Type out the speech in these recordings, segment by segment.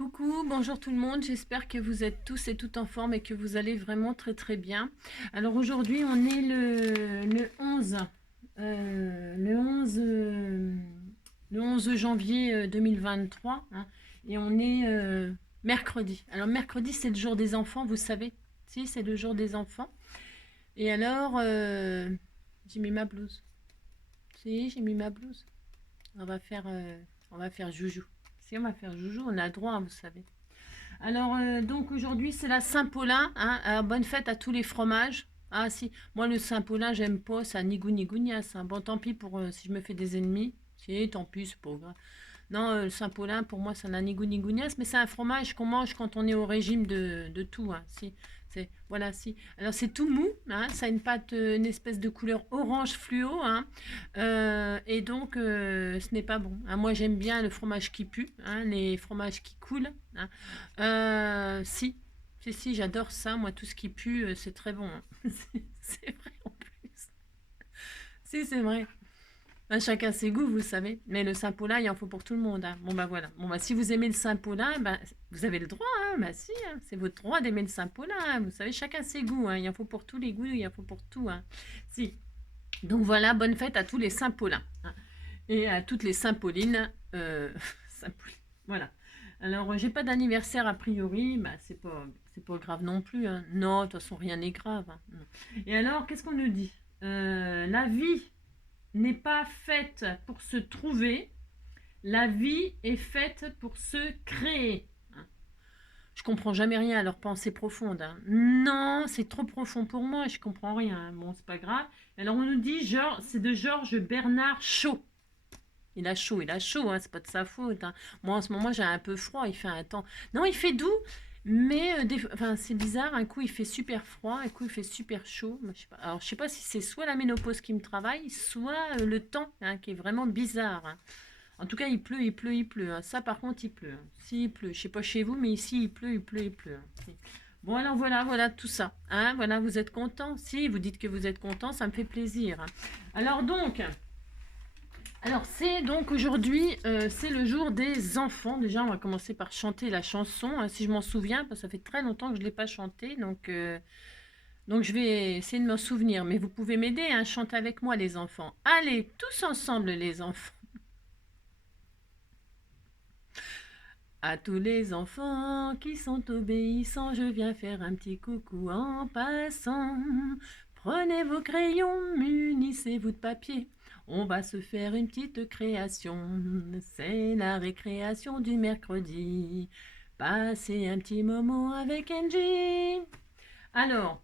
Coucou, bonjour tout le monde, j'espère que vous êtes tous et toutes en forme et que vous allez vraiment très très bien. Alors aujourd'hui on est le 11, le 11, le 11 janvier 2023 hein, et on est mercredi. Alors mercredi c'est le jour des enfants, vous savez, si c'est le jour des enfants. Et alors j'ai mis ma blouse, si j'ai mis ma blouse, on va faire, on va faire joujou. Si on va faire joujou, on a droit, hein, vous savez. Alors, donc aujourd'hui, c'est la Saint-Paulin. Hein. Alors, bonne fête à tous les fromages. Ah si, moi le Saint-Paulin, j'aime pas, ça ni goût ni as. Hein. Bon, tant pis pour si je me fais des ennemis. Si, tant pis, c'est pas grave. Non, le Saint-Paulin, pour moi, ça n'a ni goût ni gougnasse, mais c'est un fromage qu'on mange quand on est au régime de tout. Hein. Si, voilà, si. Alors, c'est tout mou, hein, ça a une pâte, une espèce de couleur orange fluo, hein, et donc, ce n'est pas bon. Hein. Moi, j'aime bien le fromage qui pue, hein, les fromages qui coulent. Hein. Si, j'adore ça. Moi, tout ce qui pue, c'est très bon. Hein. C'est vrai en plus. Si, c'est vrai. Ben, chacun ses goûts, vous savez. Mais le Saint-Paulin, il en faut pour tout le monde. Hein. Bon, bah voilà. Bon, bah si vous aimez le Saint-Paulin, ben, vous avez le droit. Hein. Bah si, hein. C'est votre droit d'aimer le Saint-Paulin. Hein. Vous savez, chacun ses goûts. Hein. Il en faut pour tous les goûts, il en faut pour tout. Hein. Si. Donc voilà, bonne fête à tous les Saint-Paulins. Hein. Et à toutes les Saint-Paulines. Saint-Paulin. Voilà. Alors, j'ai pas d'anniversaire a priori. Bah, c'est pas grave non plus. Hein. Non, de toute façon, rien n'est grave. Hein. Et alors, qu'est-ce qu'on nous dit la vie n'est pas faite pour se trouver, la vie est faite pour se créer. Je comprends jamais rien à leur pensée profonde. Hein. Non, c'est trop profond pour moi, je comprends rien. Hein. Bon, c'est pas grave. Alors on nous dit, c'est de Georges Bernard Shaw. Il a chaud, hein, c'est pas de sa faute. Hein. Moi en ce moment j'ai un peu froid, il fait un temps. Non, il fait doux, mais enfin, c'est bizarre, un coup il fait super froid, un coup il fait super chaud. Moi, je sais pas. Alors je sais pas si c'est soit la ménopause qui me travaille, soit le temps hein, qui est vraiment bizarre. Hein. En tout cas, il pleut, il pleut, il pleut. Hein. Ça par contre, il pleut. Hein. Si, il pleut. Je sais pas chez vous, mais ici il pleut, il pleut, il pleut. Hein. Si. Bon alors voilà tout ça. Hein. Voilà, vous êtes content. Si, vous dites que vous êtes content, ça me fait plaisir. Hein. Alors donc... Alors, c'est donc aujourd'hui, c'est le jour des enfants. Déjà, on va commencer par chanter la chanson, hein, si je m'en souviens, parce que ça fait très longtemps que je ne l'ai pas chantée. Donc, je vais essayer de m'en souvenir. Mais vous pouvez m'aider, hein, chantez avec moi, les enfants. Allez, tous ensemble, les enfants. À tous les enfants qui sont obéissants, je viens faire un petit coucou en passant. Prenez vos crayons, munissez-vous de papier. On va se faire une petite création. C'est la récréation du mercredi. Passez un petit moment avec Angie. Alors,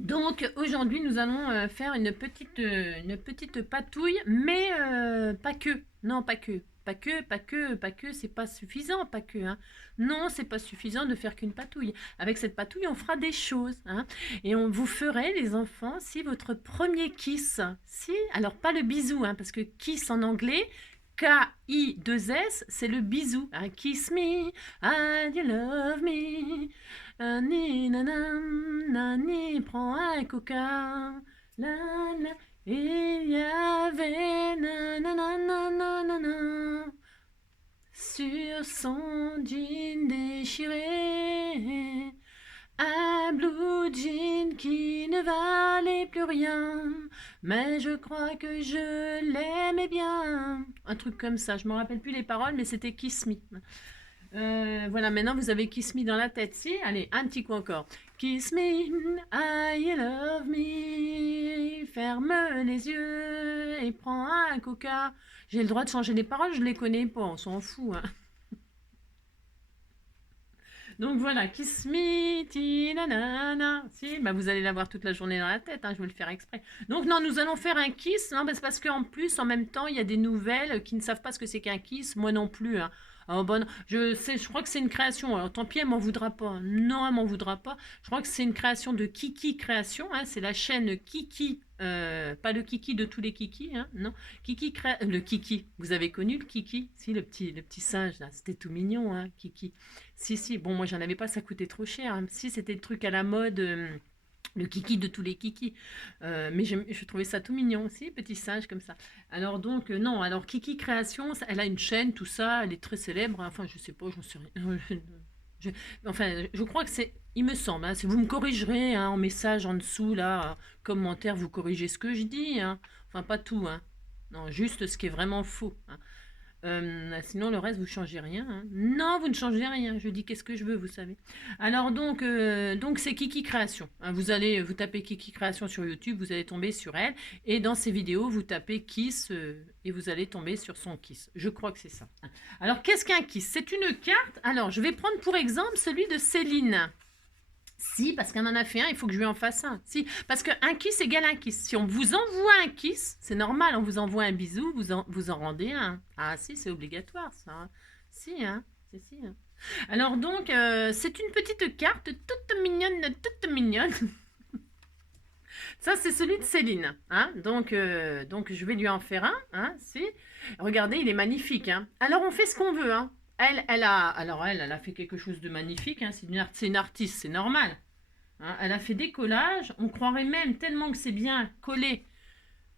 donc aujourd'hui nous allons faire une petite patouille, mais pas que. Non, pas que. Pas que, c'est pas suffisant, pas que. Hein. Non, c'est pas suffisant de faire qu'une patouille. Avec cette patouille, on fera des choses. Hein. Et on vous ferait, les enfants, si votre premier kiss, si, alors pas le bisou, hein, parce que kiss en anglais, K-I-2-S, c'est le bisou. Hein. Kiss me, and you love me. Nani, nanam, nani, prends un coca. La, la. Il y avait nanana, sur son jean déchiré, un blue jean qui ne valait plus rien, mais je crois que je l'aimais bien. Un truc comme ça, je ne me rappelle plus les paroles, mais c'était Kiss Me. Voilà, maintenant vous avez Kiss Me dans la tête. Si, allez, un petit coup encore. Kiss me, I love me. Ferme les yeux et prends un coca. J'ai le droit de changer les paroles, je les connais pas, on s'en fout. Hein. Donc voilà, Kiss me, ti nanana. Si, bah vous allez l'avoir toute la journée dans la tête, hein, je vais le faire exprès. Donc non, nous allons faire un kiss. Non, bah, c'est parce qu'en plus, en même temps, il y a des nouvelles qui ne savent pas ce que c'est qu'un kiss. Moi non plus. Hein. Oh, bon, je crois que c'est une création. Alors tant pis, elle m'en voudra pas. Non, elle m'en voudra pas. Je crois que c'est une création de Kiki Création. Hein, c'est la chaîne Kiki. Pas le Kiki de tous les Kiki. Hein, non. Le Kiki. Vous avez connu le Kiki? Si, le petit singe, là. C'était tout mignon, hein, Kiki. Si, bon, moi, j'en avais pas, ça coûtait trop cher. Hein. Si, c'était le truc à la mode. Le kiki de tous les kikis. Mais je trouvais ça tout mignon aussi, petit singe comme ça. Alors donc, non, alors Kiki Création, elle a une chaîne, tout ça, elle est très célèbre. Enfin, je sais pas, j'en sais rien. Je- enfin, je crois que c'est, il me semble, hein, si vous me corrigerez hein, en message en dessous, là, commentaire, vous corrigez ce que je dis. Hein. Enfin, pas tout, hein. Non, juste ce qui est vraiment faux. Hein. Sinon, le reste, vous changez rien. Hein. Non, vous ne changez rien. Je dis qu'est-ce que je veux, vous savez. Alors donc c'est Kiki Création. Hein. Vous tapez Kiki Création sur YouTube, vous allez tomber sur elle. Et dans ses vidéos, vous tapez Kiss et vous allez tomber sur son Kiss. Je crois que c'est ça. Alors, qu'est-ce qu'un Kiss? C'est une carte. Alors, je vais prendre pour exemple celui de Céline. Si, parce qu'elle en a fait un, il faut que je lui en fasse un. Si, parce qu'un kiss égale un kiss. Si on vous envoie un kiss, c'est normal, on vous envoie un bisou, vous en rendez un. Ah si, c'est obligatoire ça. Hein. Si, hein, c'est si. Hein. Alors donc, c'est une petite carte toute mignonne, toute mignonne. Ça, c'est celui de Céline. Hein. Donc, je vais lui en faire un. Hein, si. Regardez, il est magnifique. Hein. Alors, on fait ce qu'on veut. Hein. Elle a fait quelque chose de magnifique. Hein. C'est une artiste, c'est normal. Hein. Elle a fait des collages. On croirait même tellement que c'est bien collé.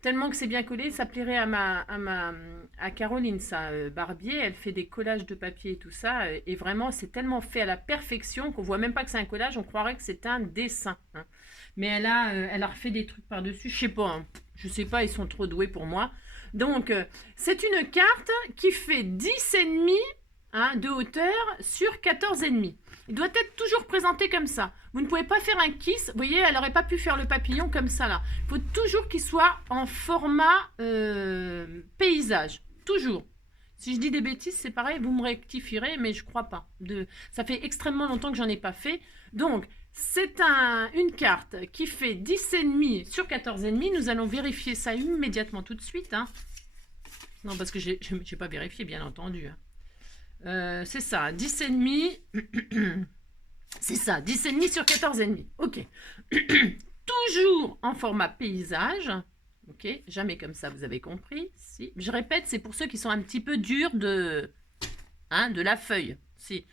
Tellement que c'est bien collé, ça plairait à Caroline, ça, Barbier. Elle fait des collages de papier et tout ça. Et vraiment, c'est tellement fait à la perfection qu'on voit même pas que c'est un collage. On croirait que c'est un dessin. Hein. Mais elle a refait des trucs par-dessus. Je sais pas. Hein. Je sais pas, ils sont trop doués pour moi. Donc, c'est une carte qui fait 10,5 hein, de hauteur sur 14,5. Il doit être toujours présenté comme ça. Vous ne pouvez pas faire un kiss. Vous voyez, elle n'aurait pas pu faire le papillon comme ça là. Il faut toujours qu'il soit en format paysage. Toujours. Si je dis des bêtises, c'est pareil, vous me rectifierez, mais je crois pas. Ça fait extrêmement longtemps que j'en ai pas fait. Donc, c'est une carte qui fait 10,5 sur 14,5. Nous allons vérifier ça immédiatement tout de suite. Hein. Non, parce que je n'ai pas vérifié, bien entendu. Hein. C'est ça, 10,5. C'est ça, 10,5 sur 14,5. Ok. Toujours en format paysage. Ok, jamais comme ça, vous avez compris. Si. Je répète, c'est pour ceux qui sont un petit peu durs de la feuille. Si.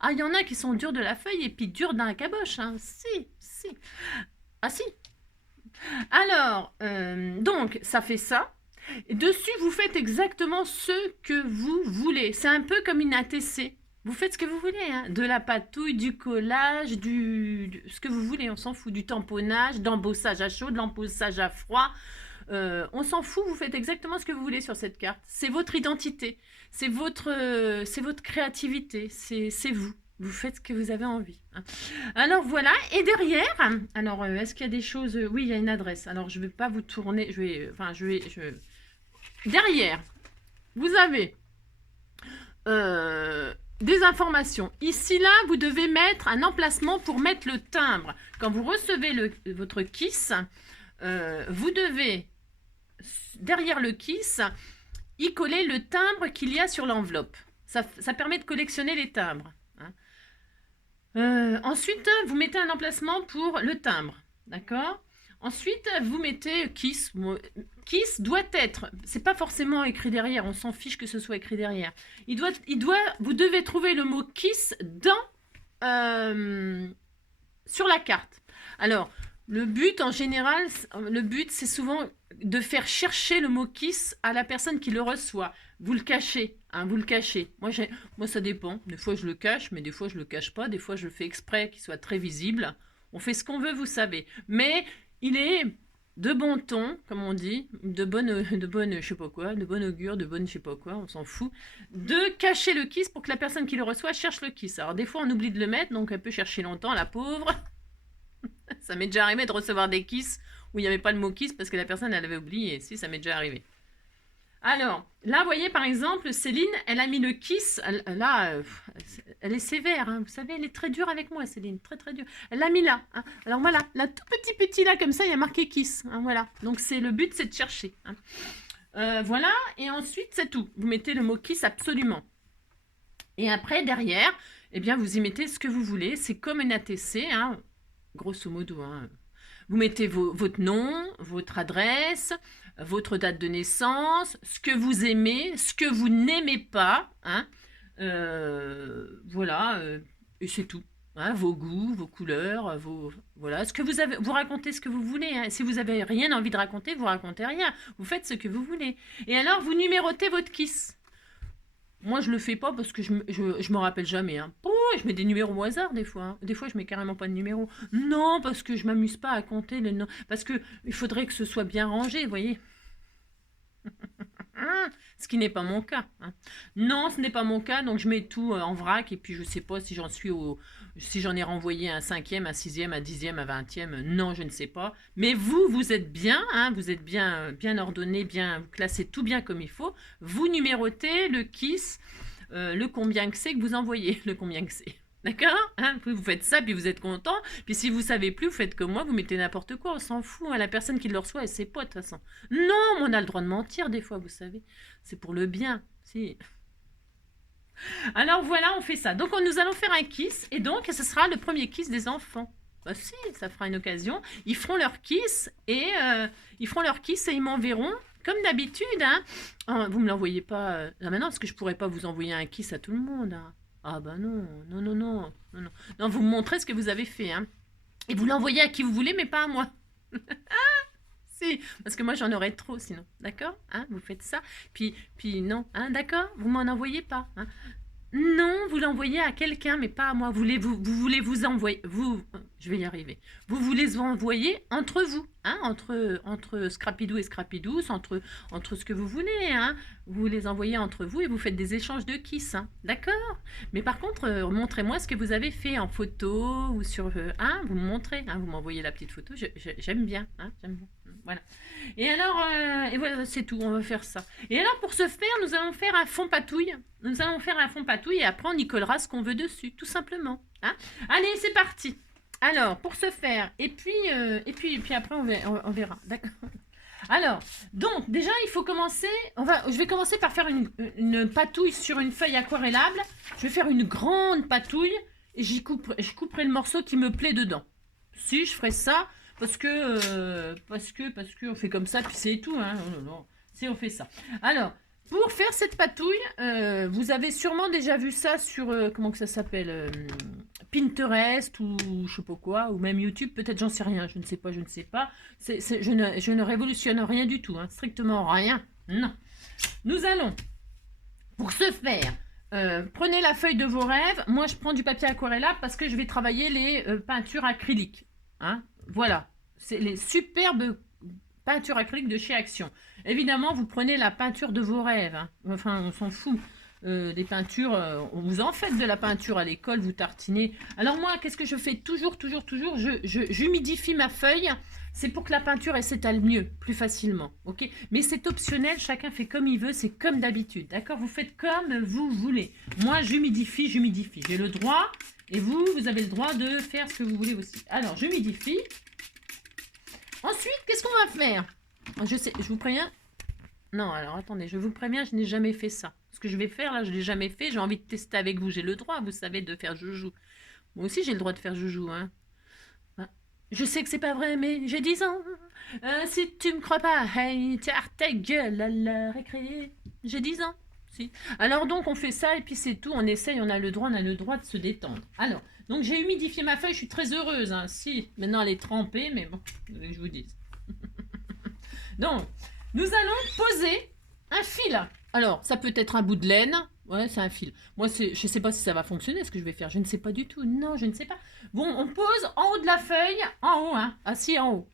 Ah, il y en a qui sont durs de la feuille et puis durs dans la caboche. Hein. Si. Ah si. Alors, donc, ça fait ça. Et dessus, vous faites exactement ce que vous voulez. C'est un peu comme une ATC. Vous faites ce que vous voulez. Hein. De la patouille, du collage, ce que vous voulez. On s'en fout. Du tamponnage, d'embossage à chaud, de l'embossage à froid. On s'en fout. Vous faites exactement ce que vous voulez sur cette carte. C'est votre identité. C'est votre créativité. C'est vous. Vous faites ce que vous avez envie. Hein. Alors voilà, et derrière, alors est-ce qu'il y a des choses? Oui, il y a une adresse. Alors je ne vais pas vous tourner, derrière, vous avez des informations. Ici, là, vous devez mettre un emplacement pour mettre le timbre. Quand vous recevez votre kiss, vous devez, derrière le kiss, y coller le timbre qu'il y a sur l'enveloppe. Ça permet de collectionner les timbres. Hein. Ensuite, vous mettez un emplacement pour le timbre. D'accord? Ensuite, vous mettez Kiss. Kiss doit être, c'est pas forcément écrit derrière, on s'en fiche que ce soit écrit derrière. Vous devez trouver le mot Kiss sur la carte. Alors, le but en général, c'est souvent de faire chercher le mot Kiss à la personne qui le reçoit. Vous le cachez, hein, vous le cachez. Moi, ça dépend. Des fois, je le cache, mais des fois, je le cache pas. Des fois, je le fais exprès qu'il soit très visible. On fait ce qu'on veut, vous savez. Mais il est de bon ton, comme on dit, de bonne, je sais pas quoi, de bonne augure, de bonne je sais pas quoi, on s'en fout, de cacher le kiss pour que la personne qui le reçoit cherche le kiss. Alors des fois on oublie de le mettre, donc elle peut chercher longtemps, la pauvre. Ça m'est déjà arrivé de recevoir des kiss où il n'y avait pas le mot kiss parce que la personne elle avait oublié. Si, ça m'est déjà arrivé. Alors, là, vous voyez, par exemple, Céline, elle a mis le kiss. Là, elle est sévère, hein, vous savez, elle est très dure avec moi, Céline, très très dure. Elle l'a mis là. Hein. Alors voilà, là, tout petit là, comme ça, il y a marqué kiss. Hein, voilà. Donc, le but, c'est de chercher. Hein. Voilà, et ensuite, c'est tout. Vous mettez le mot kiss absolument. Et après, derrière, eh bien, vous y mettez ce que vous voulez. C'est comme une ATC, hein, grosso modo. Hein. Vous mettez votre nom, votre adresse, votre date de naissance, ce que vous aimez, ce que vous n'aimez pas. Hein. Voilà, et c'est tout. hein, vos goûts, vos couleurs, voilà, ce que vous avez, vous racontez ce que vous voulez. Hein. Si vous avez rien envie de raconter, vous racontez rien. Vous faites ce que vous voulez. Et alors, vous numérotez votre kiss. Moi, je le fais pas parce que je me rappelle jamais. Hein. Oh, je mets des numéros au hasard des fois. Hein. Des fois, je mets carrément pas de numéro. Non, parce que je m'amuse pas à compter les noms. Parce que il faudrait que ce soit bien rangé, vous voyez. Ce qui n'est pas mon cas. Hein. Non, ce n'est pas mon cas, donc je mets tout en vrac et puis je sais pas si si j'en ai renvoyé un 5e, un 6e, un 10e, un 20e. Non, je ne sais pas. Mais vous êtes bien, hein, vous êtes bien ordonné, bien, vous classez tout bien comme il faut. Vous numérotez le kiss, le combien que c'est que vous envoyez, le combien que c'est. D'accord, hein, vous faites ça, puis vous êtes content. Puis si vous savez plus, vous faites comme moi, vous mettez n'importe quoi, on s'en fout. Hein, la personne qui le reçoit, elle sait pas de toute façon. Non, mais on a le droit de mentir des fois, vous savez. C'est pour le bien. Si. Alors voilà, on fait ça. Donc nous allons faire un kiss, et donc ce sera le premier kiss des enfants. Bah si, ça fera une occasion. Ils feront leur kiss, et ils m'enverront. Comme d'habitude, hein. Oh, vous me l'envoyez pas là maintenant, parce que je pourrais pas vous envoyer un kiss à tout le monde. Hein. Ah bah non, non, non, non, non, non. Non, vous me montrez ce que vous avez fait, hein. Et vous l'envoyez à qui vous voulez, mais pas à moi. Si, parce que moi j'en aurais trop sinon. D'accord, hein, vous faites ça. Puis non, hein, d'accord, vous m'en envoyez pas. Hein. Non, vous l'envoyez à quelqu'un, mais pas à moi. Vous voulez vous envoyer, je vais y arriver. Vous voulez vous envoyer entre vous, hein, entre Scrapidou et Scrapidous, entre ce que vous voulez, hein. Vous les envoyez entre vous et vous faites des échanges de kiss, hein, d'accord. Mais par contre, montrez-moi ce que vous avez fait en photo ou sur, hein, vous me montrez, hein, vous m'envoyez la petite photo. J'aime bien, hein, j'aime bien. Voilà. Et alors, et voilà, c'est tout, on va faire ça. Et alors, pour ce faire, nous allons faire un fond patouille. Nous allons faire un fond patouille et après, on y collera ce qu'on veut dessus, tout simplement. Hein. Allez, c'est parti. Alors, pour ce faire, et puis après, on verra. D'accord. Alors, donc, déjà, il faut commencer. Je vais commencer par faire une patouille sur une feuille aquarellable. Je vais faire une grande patouille et je couperai le morceau qui me plaît dedans. Si, je ferai ça. Parce que on fait comme ça, puis c'est tout. Hein. Oh non, non. Si on fait ça. Alors, pour faire cette patouille, vous avez sûrement déjà vu ça sur, comment que ça s'appelle Pinterest ou je sais pas quoi, ou même YouTube, peut-être, j'en sais rien, je ne sais pas. Je ne révolutionne rien du tout, hein, strictement rien. Non. Nous allons, pour ce faire, prenez la feuille de vos rêves. Moi, je prends du papier aquarellable parce que je vais travailler les peintures acryliques. Hein. Voilà, c'est les superbes peintures acryliques de chez Action. Évidemment, vous prenez la peinture de vos rêves. Hein. Enfin, on s'en fout. Des peintures, vous en faites de la peinture à l'école, vous tartinez. Alors moi, qu'est-ce que je fais toujours? J'humidifie ma feuille. C'est pour que la peinture, elle s'étale mieux, plus facilement. Ok. Mais c'est optionnel, chacun fait comme il veut, c'est comme d'habitude. D'accord. Vous faites comme vous voulez. Moi, j'humidifie. J'ai le droit. Et vous avez le droit de faire ce que vous voulez aussi. Alors, j'humidifie. Ensuite, qu'est-ce qu'on va faire? Je vous préviens. Non, alors attendez, je vous préviens, je n'ai jamais fait ça. Ce que je vais faire là, je ne l'ai jamais fait. J'ai envie de tester avec vous. J'ai le droit, vous savez, de faire joujou. Moi aussi, j'ai le droit de faire joujou. Hein. Je sais que c'est pas vrai, mais j'ai 10 ans. Si tu me crois pas, hey, ta gueule à la récré. J'ai 10 ans. Si. Alors donc on fait ça et puis c'est tout, on essaye, on a le droit de se détendre. Alors, donc j'ai humidifié ma feuille, je suis très heureuse. Hein. Si, maintenant elle est trempée, mais bon, je vous dis. Donc, nous allons poser un fil. Alors, ça peut être un bout de laine. Ouais, c'est un fil. Moi, je ne sais pas si ça va fonctionner, ce que je vais faire. Je ne sais pas du tout. Non, je ne sais pas. Bon, on pose en haut de la feuille, en haut, hein, assis en haut.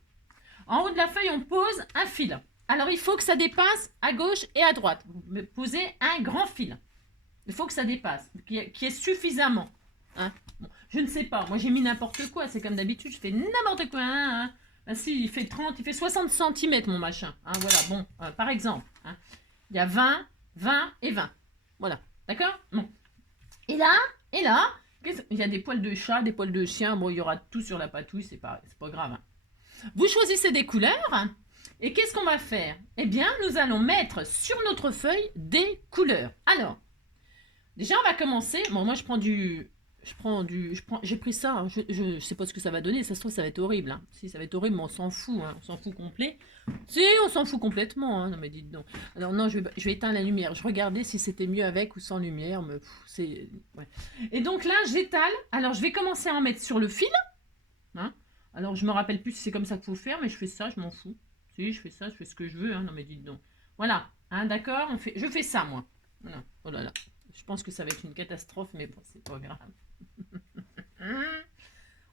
En haut de la feuille, on pose un fil. Alors, il faut que ça dépasse à gauche et à droite. Vous posez un grand fil. Il faut que ça dépasse, qu'il y ait suffisamment. Hein. Bon, je ne sais pas. Moi, j'ai mis n'importe quoi. C'est comme d'habitude, je fais n'importe quoi. Hein. Ah, si, il fait 60 cm, mon machin. Hein, voilà, bon, par exemple. Hein. Il y a 20, 20 et 20. Voilà, d'accord. Bon. Et là, il y a des poils de chat, des poils de chien. Bon, il y aura tout sur la patouille, c'est pas grave. Hein. Vous choisissez des couleurs. Hein. Et qu'est-ce qu'on va faire? Eh bien, nous allons mettre sur notre feuille des couleurs. Alors, déjà, on va commencer. Bon, moi, je prends du j'ai pris ça, hein, je sais pas ce que ça va donner, ça se trouve ça va être horrible, hein. Si ça va être horrible, mais on s'en fout, hein, on s'en fout complet. Si, on s'en fout complètement, hein, non mais dites donc. Alors non, je vais éteindre la lumière, je regardais si c'était mieux avec ou sans lumière, mais c'est... Ouais. Et donc là, j'étale, alors je vais commencer à en mettre sur le fil, hein. Alors je me rappelle plus si c'est comme ça qu'il faut faire, mais je fais ça, je m'en fous. Si, je fais ça, je fais ce que je veux, hein, non mais dites donc. Voilà, hein, d'accord, je fais ça moi. Voilà, oh là là. Je pense que ça va être une catastrophe, mais bon, c'est pas grave.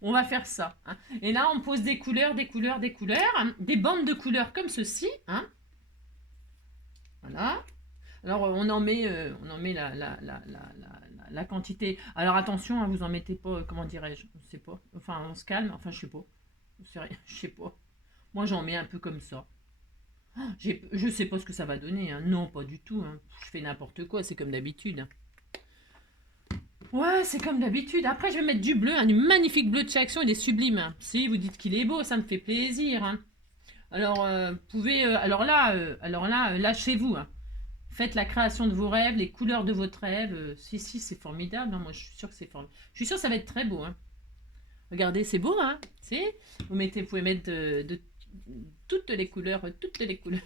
On va faire ça, hein. Et là, on pose des couleurs, des couleurs, des couleurs, hein, des bandes de couleurs comme ceci, hein. Voilà. Alors, on en met la quantité. Alors, attention, hein, vous en mettez pas, comment dirais-je, je sais pas. Enfin, on se calme, enfin, je sais pas. Je sais pas. Moi, j'en mets un peu comme ça. Je sais pas ce que ça va donner, hein. Non, pas du tout, hein. Je fais n'importe quoi, c'est comme d'habitude, hein. Ouais, c'est comme d'habitude. Après, je vais mettre du bleu, hein, du magnifique bleu de chez Action, il est sublime, hein. Si vous dites qu'il est beau, ça me fait plaisir, hein. Alors, vous pouvez, lâchez-vous, hein. Faites la création de vos rêves, les couleurs de votre rêve. Si, c'est formidable, hein. Moi, je suis sûre que c'est formidable. Je suis sûre que ça va être très beau, hein. Regardez, c'est beau, hein. Vous pouvez mettre de toutes les couleurs, toutes les couleurs.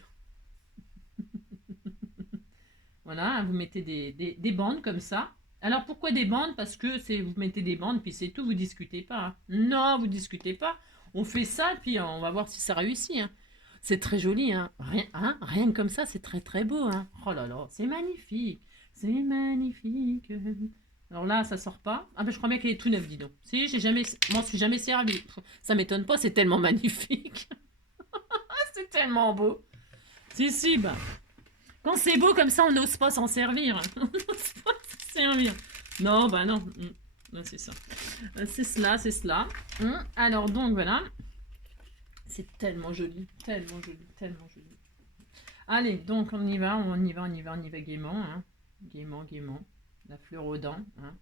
Voilà, vous mettez des bandes comme ça. Alors pourquoi des bandes? Parce que vous mettez des bandes, puis c'est tout, vous discutez pas, hein. Non, vous discutez pas. On fait ça, puis on va voir si ça réussit, hein. C'est très joli, hein. Rien que comme ça, c'est très très beau, hein. Oh là là, c'est magnifique. C'est magnifique. Alors là, ça sort pas. Ah ben je crois bien qu'il est tout neuf, dis donc. Si, m'en suis jamais servi. Ça m'étonne pas, c'est tellement magnifique. C'est tellement beau. Si, bah. Quand c'est beau comme ça, on n'ose pas s'en servir. On n'ose pas s'en servir. Non, bah non. C'est ça. C'est cela, c'est cela. Alors donc voilà. C'est tellement joli, tellement joli, tellement joli. Allez, donc on y va, on y va gaiement, hein. Gaiement. La fleur aux dents, hein.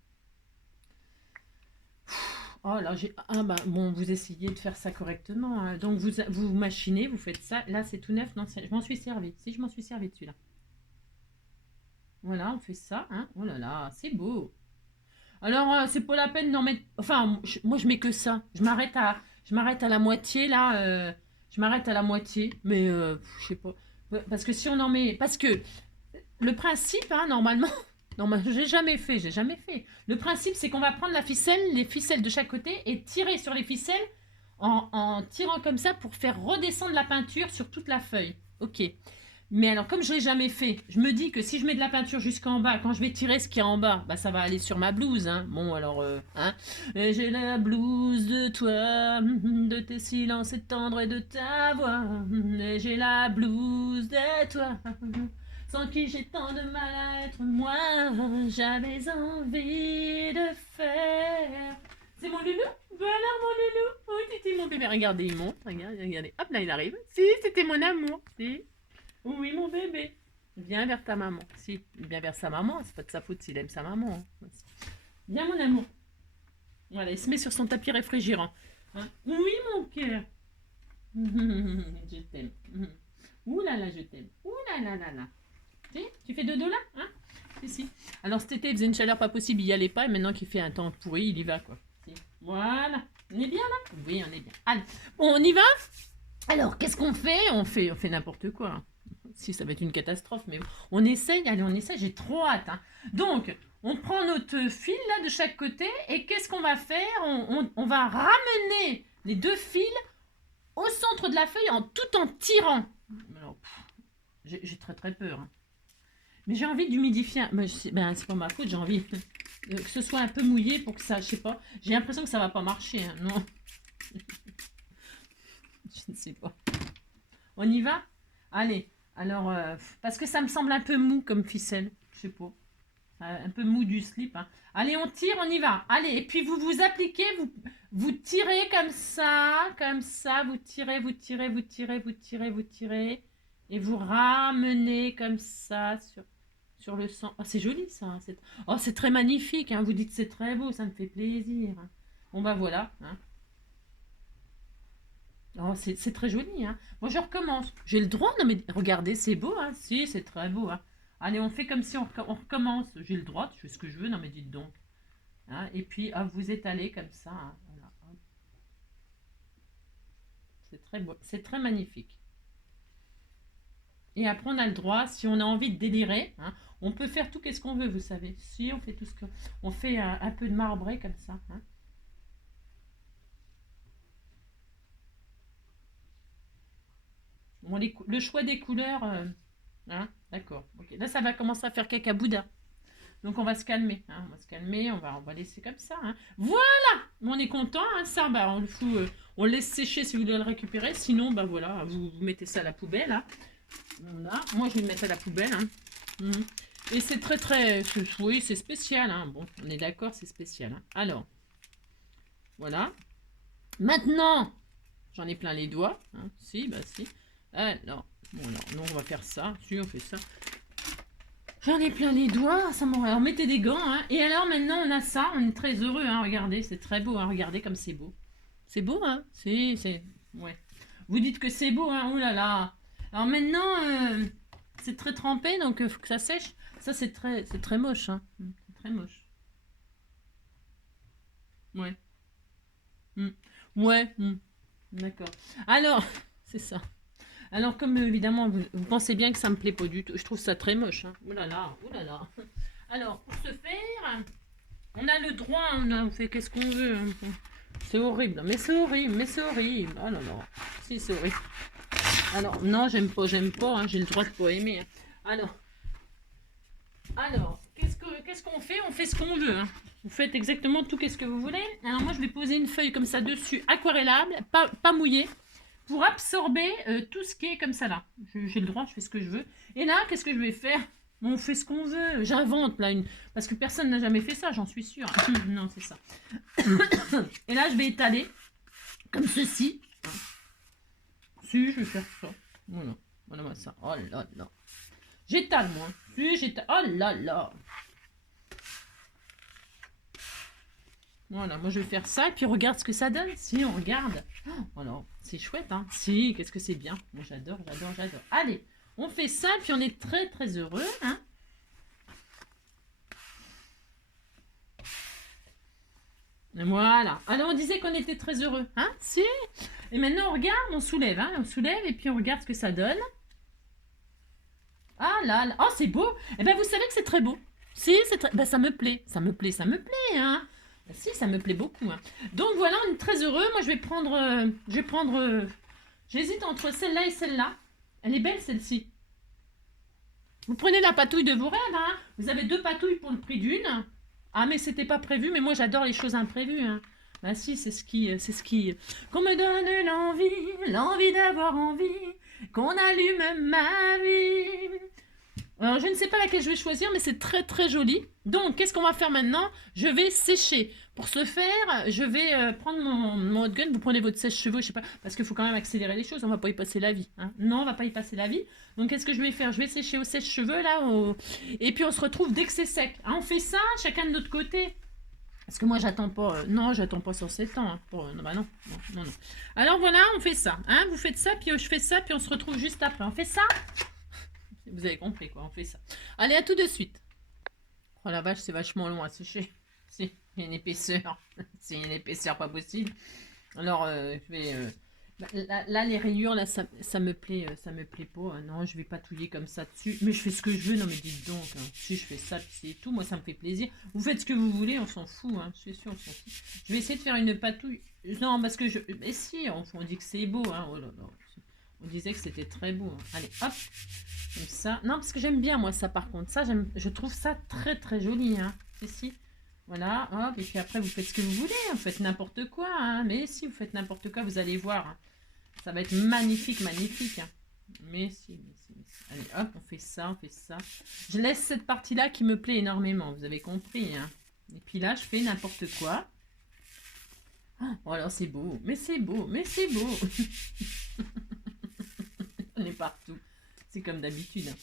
Oh là, bah bon, vous essayez de faire ça correctement, hein. Donc vous machinez, vous faites ça. Là, c'est tout neuf. Non, je m'en suis servi. Si, je m'en suis servi de celui-là. Voilà, on fait ça, hein. Oh là là, c'est beau. Alors, c'est pas la peine d'en mettre... Enfin, moi, je mets que ça. Je m'arrête à la moitié, là. Je m'arrête à la moitié. Mais, je sais pas. Parce que si on en met... Parce que le principe, hein, normalement... Non, mais j'ai jamais fait. Le principe, c'est qu'on va prendre les ficelles de chaque côté et tirer sur les ficelles en tirant comme ça pour faire redescendre la peinture sur toute la feuille. Ok. Mais alors, comme je l'ai jamais fait, je me dis que si je mets de la peinture jusqu'en bas, quand je vais tirer ce qui est en bas, bah ça va aller sur ma blouse, hein. Bon, alors, hein. Et j'ai la blouse de toi, de tes silences tendres et de ta voix. Et j'ai la blouse de toi, sans qui j'ai tant de mal à être moi. J'avais envie de faire. C'est mon loulou? Voilà mon loulou. Oui, c'était mon bébé. Regardez, il monte. Regardez. Hop là, il arrive. Si, c'était mon amour. Si. Oui, mon bébé. Viens vers ta maman. Si, viens vers sa maman. C'est pas de sa faute s'il aime sa maman, hein. Viens, mon amour. Voilà, il se met sur son tapis réfrigérant. Hein? Oui, mon cœur. Je t'aime. Ouh là là, je t'aime. Ouh là là là là. Tu fais dodo là, hein? Si. Alors cet été, il faisait une chaleur pas possible, il y allait pas. Et maintenant qu'il fait un temps pourri, il y va, quoi. Si. Voilà. On est bien là? Oui, on est bien. Allez, bon, on y va? Alors, qu'est-ce qu'on fait? On fait n'importe quoi, hein. Si, ça va être une catastrophe, mais on essaye, j'ai trop hâte, hein. Donc, on prend notre fil là de chaque côté et qu'est-ce qu'on va faire? On va ramener les deux fils au centre de la feuille tout en tirant. Alors, j'ai très très peur, hein. Mais j'ai envie d'humidifier. C'est pas ma faute, j'ai envie que ce soit un peu mouillé pour que ça, je sais pas. J'ai l'impression que ça va pas marcher, hein. Non. Je ne sais pas. On y va? Allez. Alors, parce que ça me semble un peu mou comme ficelle. Je sais pas. Un peu mou du slip, hein. Allez, on tire, on y va. Allez, et puis vous appliquez, vous tirez comme ça. Vous tirez. Et vous ramenez comme ça sur le sang. Oh, c'est joli ça, hein. C'est très magnifique, hein. Vous dites c'est très beau, ça me fait plaisir, hein. Bon, bah voilà, hein. Oh, c'est très joli, hein. Moi, je recommence. J'ai le droit, non mais regardez, c'est beau, hein. Si, c'est très beau, hein. Allez, on fait comme si on recommence. J'ai le droit, je fais ce que je veux, non mais dites donc. Hein, et puis, hop, vous étalez comme ça. Hein, voilà, c'est très beau, c'est très magnifique. Et après, on a le droit, si on a envie de délirer, hein, on peut faire tout qu'est-ce qu'on veut, vous savez. Si on fait tout ce que... On fait un peu de marbré comme ça. Hein. Bon, le choix des couleurs... hein, d'accord. Okay. Là, ça va commencer à faire caca-boudin. Donc, on va se calmer. Hein, on va se calmer, on va laisser comme ça. Hein. Voilà. On est content. Hein, ça, bah, on le fout... on le laisse sécher si vous voulez le récupérer. Sinon, bah voilà, vous mettez ça à la poubelle. Hein. Voilà. Moi, je vais le mettre à la poubelle. Hein. Et c'est très... Oui, c'est spécial. Hein. Bon, on est d'accord, c'est spécial. Hein. Alors, voilà. Maintenant, j'en ai plein les doigts. Hein. Si, bah si. Alors, bon, alors, non, on va faire ça. Si, on fait ça. J'en ai plein les doigts. Ça m'aurait... Alors, mettez des gants. Hein. Et alors, maintenant, on a ça. On est très heureux. Hein. Regardez, c'est très beau. Hein. Regardez comme c'est beau. C'est beau, hein. C'est... Ouais. Vous dites que c'est beau, hein. Ouh là là. Alors maintenant, c'est très trempé, donc il faut que ça sèche. Ça, c'est très moche. Hein. C'est très moche. Ouais. Mm. Ouais. D'accord. Alors, c'est ça. Alors, comme évidemment, vous pensez bien que ça me plaît pas du tout. Je trouve ça très moche. Hein. Ouh là là, ouh là là. Alors, pour ce faire, on a le droit, on fait qu'est-ce qu'on veut. Hein. C'est horrible, mais c'est horrible, mais c'est horrible. Oh là là. Si, c'est horrible. Alors, non, j'aime pas, hein, j'ai le droit de pas aimer. Hein. Alors qu'est-ce qu'on fait? On fait ce qu'on veut. Hein. Vous faites exactement tout qu'est-ce que vous voulez. Alors moi, je vais poser une feuille comme ça dessus, aquarellable, pas mouillée, pour absorber tout ce qui est comme ça là. J'ai le droit, je fais ce que je veux. Et là, qu'est-ce que je vais faire? On fait ce qu'on veut. J'invente là parce que personne n'a jamais fait ça, j'en suis sûre. Non, c'est ça. Et là, je vais étaler comme ceci. Si, je vais faire ça. Voilà. Voilà ça. Oh là là. J'étale, moi. Si, j'étale. Oh là là. Voilà, moi je vais faire ça. Et puis regarde ce que ça donne. Si, on regarde. Oh, voilà, c'est chouette, hein. Si, qu'est-ce que c'est bien. Moi j'adore. Allez, on fait ça. Puis on est très heureux, hein. Voilà. Alors on disait qu'on était très heureux, hein. Si. Et maintenant on regarde, on soulève, hein. On soulève et puis on regarde ce que ça donne. Ah là là. Oh, c'est beau. Eh bien, vous savez que c'est très beau. Si, c'est très... Ben, ça me plaît. Ça me plaît, hein. Ben, si, ça me plaît beaucoup. Hein. Donc voilà, on est très heureux. Moi, je vais prendre... J'hésite entre celle-là et celle-là. Elle est belle, celle-ci. Vous prenez la patouille de vos rêves, hein. Vous avez 2 patouilles pour le prix d'une. Ah, mais c'était pas prévu. Mais moi, j'adore les choses imprévues, hein. Ben si, c'est ce qui... Qu'on me donne l'envie d'avoir envie, qu'on allume ma vie. Alors, je ne sais pas laquelle je vais choisir, mais c'est très joli. Donc, qu'est-ce qu'on va faire maintenant? Je vais sécher. Pour ce faire, je vais prendre mon hot gun. Vous prenez votre sèche-cheveux, je sais pas, parce qu'il faut quand même accélérer les choses. On va pas y passer la vie. Hein. Non, on va pas y passer la vie. Donc, qu'est-ce que je vais faire? Je vais sécher au sèche-cheveux, là. Et puis, on se retrouve dès que c'est sec. Hein, on fait ça, chacun de notre côté. Parce que moi, j'attends pas... non, j'attends pas sur 7 ans. Hein, non, bah non. Non. Alors, voilà, on fait ça. Hein, vous faites ça, puis je fais ça, puis on se retrouve juste après. On fait ça? Vous avez compris, quoi. On fait ça. Allez, à tout de suite. Oh la vache, c'est vachement long à sécher. Si, il y a une épaisseur. C'est une épaisseur pas possible. Alors, je vais... là, les rayures, là, ça me plaît pas. Non, je vais pas touiller comme ça dessus. Mais je fais ce que je veux. Non, mais dites donc. Hein. Si je fais ça, c'est tout. Moi, ça me fait plaisir. Vous faites ce que vous voulez, on s'en fout. Hein. Je suis sûre, on s'en fout. Je vais essayer de faire une patouille. Non, parce que je... Mais si, on dit que c'est beau. Hein. Oh là là. On disait que c'était très beau. Hein. Allez, hop. Comme ça. Non, parce que j'aime bien, moi, ça, par contre. Ça, je trouve ça très joli. Hein. Ici. Voilà, hop. Et puis après, vous faites ce que vous voulez. Vous faites n'importe quoi. Hein. Mais si vous faites n'importe quoi, vous allez voir. Hein. Ça va être magnifique. Hein. Mais si. Allez, hop, on fait ça. Je laisse cette partie-là qui me plaît énormément. Vous avez compris. Hein. Et puis là, je fais n'importe quoi. Oh, alors c'est beau. Mais c'est beau. On est partout. C'est comme d'habitude. Hein.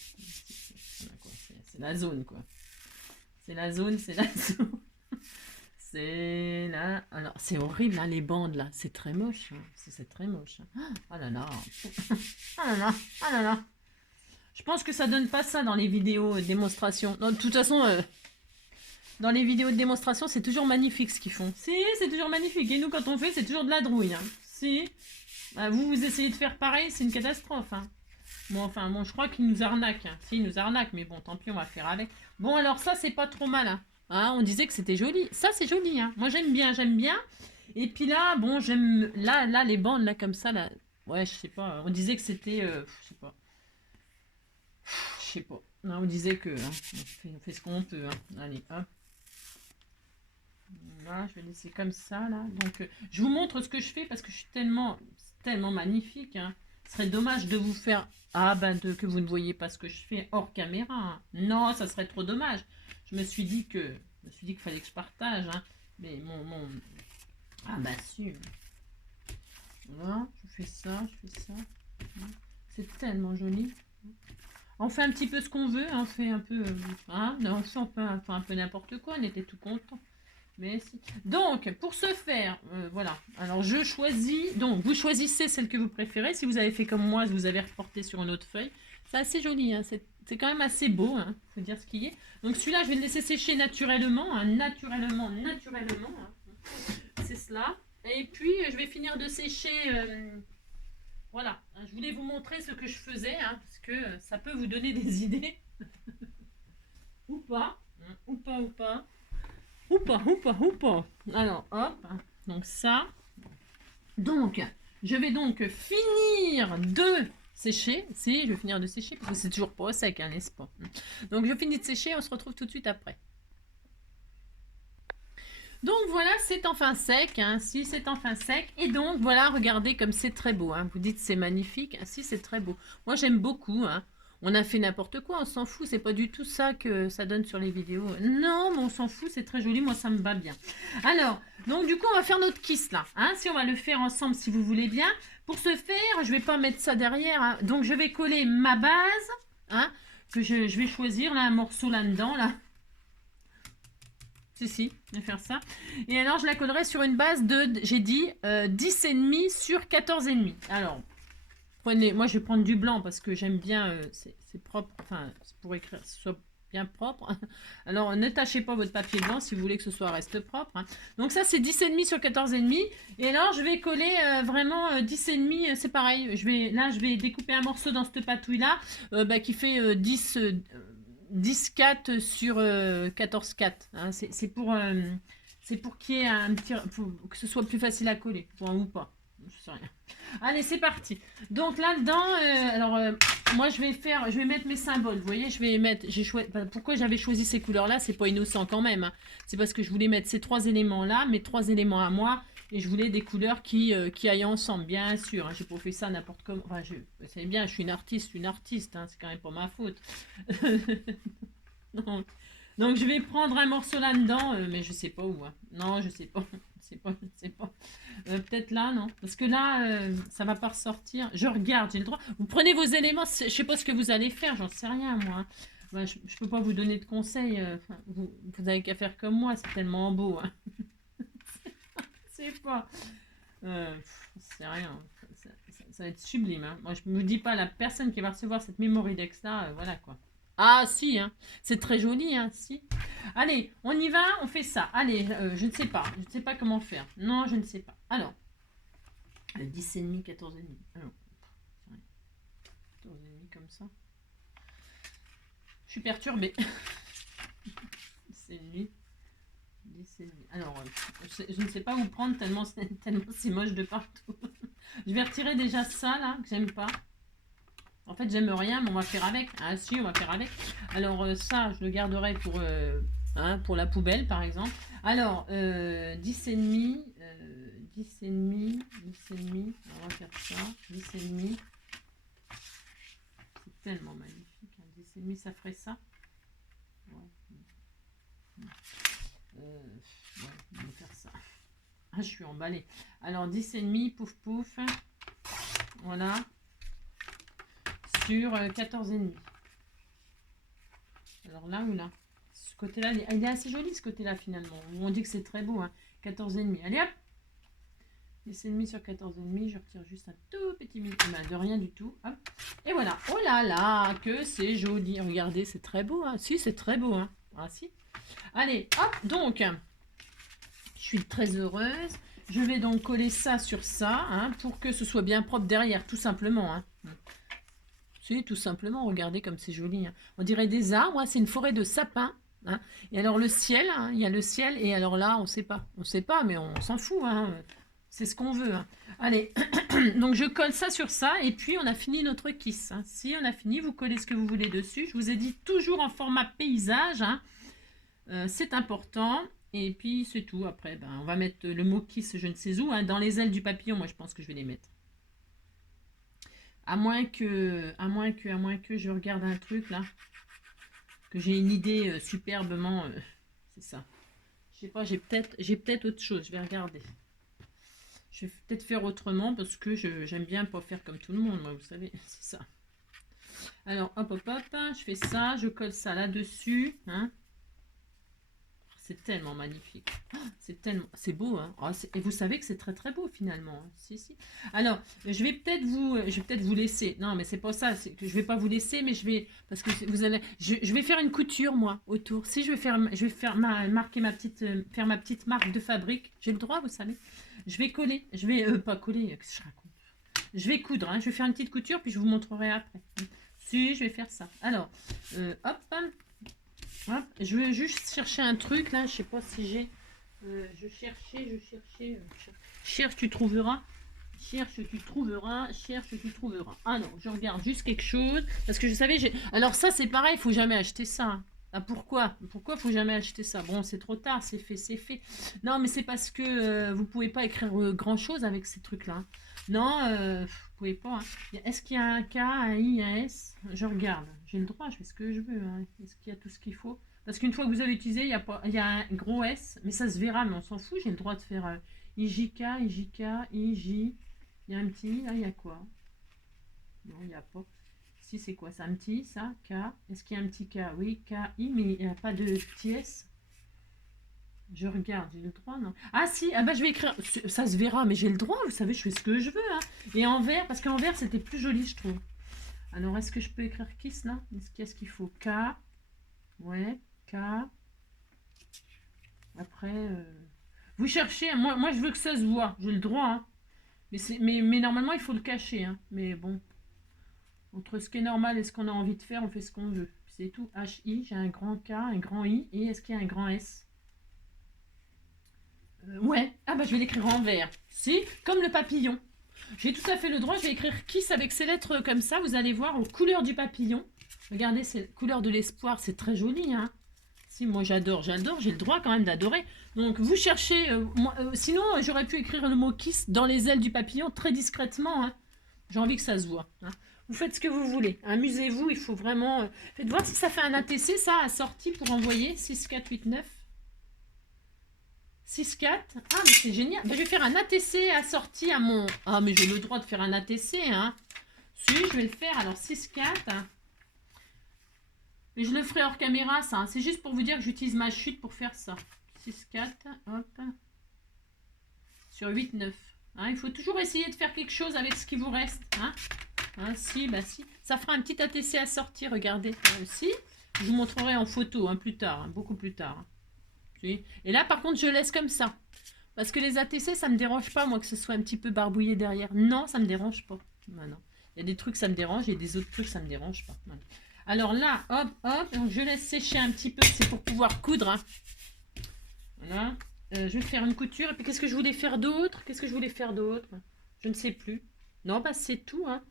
C'est la zone, quoi. C'est la zone. C'est là. Alors, c'est horrible, hein, les bandes, là. C'est très moche. Hein. C'est très moche. Hein. Oh là là. Oh là là. Je pense que ça donne pas ça dans les vidéos démonstrations. Non, de toute façon, Dans les vidéos de démonstration, c'est toujours magnifique ce qu'ils font. Si, c'est toujours magnifique. Et nous, quand on fait, c'est toujours de la drouille. Hein. Si. Bah, vous essayez de faire pareil, c'est une catastrophe. Hein. Bon, enfin, bon, je crois qu'ils nous arnaquent. Hein. Si, ils nous arnaquent, mais bon, tant pis, on va faire avec. Bon, alors ça, c'est pas trop mal. Hein. Hein, on disait que c'était joli. Ça, c'est joli. Hein. Moi, j'aime bien, j'aime bien. Et puis là, bon, j'aime... Là, les bandes, là, comme ça, là... Ouais, je sais pas. On disait que c'était... je sais pas. Je sais pas. Non, on disait que... Hein, on fait ce qu'on peut. Hein. Allez, hop. Voilà, je vais laisser comme ça, là. Donc, je vous montre ce que je fais parce que je suis tellement magnifique. Hein. Ce serait dommage de vous faire... Ah, ben, que vous ne voyez pas ce que je fais hors caméra. Hein. Non, ça serait trop dommage. Je me suis dit qu'il fallait que je partage. Hein. Mais mon... Ah, bah, sûr. Voilà, je fais ça. C'est tellement joli. On fait un petit peu ce qu'on veut. On fait un peu... hein, non, on fait un peu n'importe quoi. On était tout content. Mais si. Donc, pour ce faire, voilà. Alors, je choisis. Donc, vous choisissez celle que vous préférez. Si vous avez fait comme moi, vous avez reporté sur une autre feuille. C'est assez joli. Hein. C'est quand même assez beau. Hein. Faut dire ce qu'il y est. Donc, celui-là, je vais le laisser sécher naturellement. Hein. Naturellement. Hein. C'est cela. Et puis, je vais finir de sécher. Voilà. Je voulais vous montrer ce que je faisais. Hein, parce que ça peut vous donner des idées. Ou pas. Hein, ou pas. Ou pas. Alors, hop. Donc ça. Donc, je vais donc finir de sécher. Si, je vais finir de sécher parce que c'est toujours pas au sec, hein, n'est-ce pas? Donc, je finis de sécher. On se retrouve tout de suite après. Donc, voilà, c'est enfin sec. Hein. Si, c'est enfin sec. Et donc, voilà, regardez comme c'est très beau. Hein. Vous dites c'est magnifique. Ah, si, c'est très beau. Moi, j'aime beaucoup. Hein. On a fait n'importe quoi, on s'en fout, c'est pas du tout ça que ça donne sur les vidéos. Non, mais on s'en fout, c'est très joli, moi ça me va bien. Alors, donc du coup, on va faire notre kiss là. Hein, si on va le faire ensemble, si vous voulez bien. Pour ce faire, je vais pas mettre ça derrière. Hein. Donc, je vais coller ma base, hein, que je vais choisir là, un morceau là-dedans, là. Si, je vais faire ça. Et alors, je la collerai sur une base de, j'ai dit, 10,5 sur 14,5. Alors, prenez, moi je vais prendre du blanc parce que j'aime bien, c'est propre, enfin pour écrire, que ce soit bien propre. Alors ne tâchez pas votre papier blanc si vous voulez que ce soit reste propre. Hein. Donc ça c'est 10,5 sur 14,5. Et alors je vais coller vraiment 10,5, c'est pareil. Là je vais découper un morceau dans cette patouille là qui fait 10,4 sur 14,4. Hein. C'est pour qu'il y ait un petit, que ce soit plus facile à coller, ou pas. Je sais rien. Allez, c'est parti. Donc là-dedans, moi je vais mettre mes symboles. Vous voyez, pourquoi j'avais choisi ces couleurs-là, c'est pas innocent quand même. Hein. C'est parce que je voulais mettre ces trois éléments-là, mes trois éléments à moi, et je voulais des couleurs qui aillent ensemble, bien sûr. Hein. J'ai pas fait ça n'importe comment. Enfin, vous savez bien, je suis une artiste, hein, c'est quand même pas ma faute. Non. Donc je vais prendre un morceau là-dedans, mais je sais pas où. Hein. Non, je sais pas. C'est pas. Peut-être là, non. Parce que là, ça va pas ressortir. Je regarde, j'ai le droit. Vous prenez vos éléments, je sais pas ce que vous allez faire, j'en sais rien, moi. Hein. Ben, je peux pas vous donner de conseils. Vous avez qu'à faire comme moi, c'est tellement beau. Hein. C'est pas. C'est rien. Ça va être sublime. Hein. Moi, je me dis pas, la personne qui va recevoir cette Memory Dex là, voilà quoi. Ah si, hein. C'est très joli, hein, si. Allez, on y va, on fait ça. Allez, je ne sais pas. Je ne sais pas comment faire. Non, je ne sais pas. Alors, 10,5, 14,5. Alors, 14,5 comme ça. Je suis perturbée. 10,5. 10,5. Alors, je ne sais pas où prendre tellement c'est moche de partout. Je vais retirer déjà ça, là, que j'aime pas. En fait, j'aime rien, mais on va faire avec. Ah si, on va faire avec. Alors ça, je le garderai pour la poubelle, par exemple. Alors, 10,5. 10,5. On va faire ça. 10,5. C'est tellement magnifique. Hein. 10,5, ça ferait ça. Ouais. On va faire ça. Ah, je suis emballée. Alors, 10,5, pouf pouf. Voilà. Sur 14,5. Alors là ou là? Ce côté-là, il est assez joli ce côté-là finalement. On dit que c'est très beau. Hein. 14,5. Allez hop! 10,5 sur 14,5. Je retire juste un tout petit millimètre. De rien du tout. Hop. Et voilà. Oh là là, que c'est joli. Regardez, c'est très beau. Hein. Si, c'est très beau. Hein. Ah si. Allez, hop, donc, je suis très heureuse. Je vais donc coller ça sur ça, hein, pour que ce soit bien propre derrière, tout simplement. Hein. Si, tout simplement, regardez comme c'est joli. Hein. On dirait des arbres, hein, c'est une forêt de sapins. Hein. Et alors le ciel, hein, il y a le ciel, et alors là, on ne sait pas. On ne sait pas, mais on s'en fout. Hein. C'est ce qu'on veut. Hein. Allez, donc je colle ça sur ça, et puis on a fini notre kiss. Hein. Si on a fini, vous collez ce que vous voulez dessus. Je vous ai dit toujours en format paysage. Hein. C'est important. Et puis c'est tout. Après, ben, on va mettre le mot kiss, je ne sais où, hein, dans les ailes du papillon. Moi, je pense que je vais les mettre. À moins que je regarde un truc là, que j'ai une idée superbement. C'est ça. Je sais pas, j'ai peut-être autre chose. Je vais regarder. Je vais peut-être faire autrement parce que j'aime bien pas faire comme tout le monde, moi, vous savez, c'est ça. Alors, hop, hop, hop, je fais ça, je colle ça là-dessus. Hein. C'est tellement magnifique. C'est beau, hein. Oh, et vous savez que c'est très très beau finalement. Hein. Si, si. Alors, je vais peut-être vous laisser. Non, mais c'est pas ça. C'est que je vais pas vous laisser, mais je vais parce que vous allez. Je vais faire une couture moi autour. Si je vais faire marquer faire ma petite marque de fabrique. J'ai le droit, vous savez. Je vais coller. Je vais pas coller. Que je raconte. Je vais coudre. Hein. Je vais faire une petite couture puis je vous montrerai après. Si, je vais faire ça. Alors, hop. Hop, je veux juste chercher un truc là, je sais pas si j'ai. Je cherchais. Cherche, tu trouveras. Cherche, tu trouveras. Cherche, tu trouveras. Ah non, je regarde juste quelque chose. Parce que je savais, alors ça c'est pareil, il faut jamais acheter ça. Hein. Ah, pourquoi faut jamais acheter ça? Bon, c'est trop tard, c'est fait, c'est fait. Non, mais c'est parce que vous pouvez pas écrire grand chose avec ces trucs-là. Hein. Non, vous pouvez pas. Hein. Est-ce qu'il y a un K, un I, un S? Je regarde. J'ai le droit, je fais ce que je veux. Hein. Est-ce qu'il y a tout ce qu'il faut? Parce qu'une fois que vous avez utilisé, il y a un gros S, mais ça se verra, mais on s'en fout. J'ai le droit de faire IJK, IJK, IJ. Il y a un petit, là, il y a quoi? Non, il n'y a pas. Si, c'est quoi? C'est un petit, ça, K. Est-ce qu'il y a un petit K? Oui, K, I, mais il n'y a pas de petit S. Je regarde, j'ai le droit, non? Ah si, ah bah je vais écrire, ça se verra, mais j'ai le droit, vous savez, je fais ce que je veux. Hein. Et en vert, parce qu'en vert, c'était plus joli, je trouve. Alors, est-ce que je peux écrire Kiss, là? Qu'est-ce qu'il faut? K, ouais, K. Après, vous cherchez, hein. Moi, je veux que ça se voit, j'ai le droit. Hein. Mais normalement, il faut le cacher. Hein. Mais bon, entre ce qui est normal et ce qu'on a envie de faire, on fait ce qu'on veut. C'est tout. H-I, j'ai un grand K, un grand I. Et est-ce qu'il y a un grand S? Ouais. Ah bah je vais l'écrire en vert. Si, comme le papillon. J'ai tout à fait le droit, je vais écrire Kiss avec ces lettres comme ça. Vous allez voir aux couleurs du papillon. Regardez, c'est couleur de l'espoir, c'est très joli. Hein. Si, moi j'adore, j'ai le droit quand même d'adorer. Donc vous cherchez, sinon j'aurais pu écrire le mot Kiss dans les ailes du papillon très discrètement. Hein. J'ai envie que ça se voit. Hein. Vous faites ce que vous voulez. Amusez-vous, il faut vraiment... faites voir si ça fait un ATC, ça, assorti pour envoyer 6, 4, 8, 9. 6, 4. Ah, mais c'est génial. Ben, je vais faire un ATC assorti à mon... Ah, mais j'ai le droit de faire un ATC, hein. Si, je vais le faire. Alors, 6, 4. Mais je le ferai hors caméra, ça. Hein. C'est juste pour vous dire que j'utilise ma chute pour faire ça. 6, 4. Hop. Sur 8, 9. Hein, il faut toujours essayer de faire quelque chose avec ce qui vous reste. Hein. Hein, si, bah si. Ça fera un petit ATC assorti, regardez. Si. Je vous montrerai en photo, hein, plus tard. Hein, beaucoup plus tard. Hein. Et là, par contre, je laisse comme ça. Parce que les ATC, ça me dérange pas, moi, que ce soit un petit peu barbouillé derrière. Non, ça me dérange pas. Non, non. Il y a des trucs, ça me dérange, et des autres trucs, ça me dérange pas. Voilà. Alors là, hop, hop, donc je laisse sécher un petit peu, c'est pour pouvoir coudre. Hein. Voilà. Je vais faire une couture. Et puis, qu'est-ce que je voulais faire d'autre? Je ne sais plus. Non, bah, c'est tout. Hein.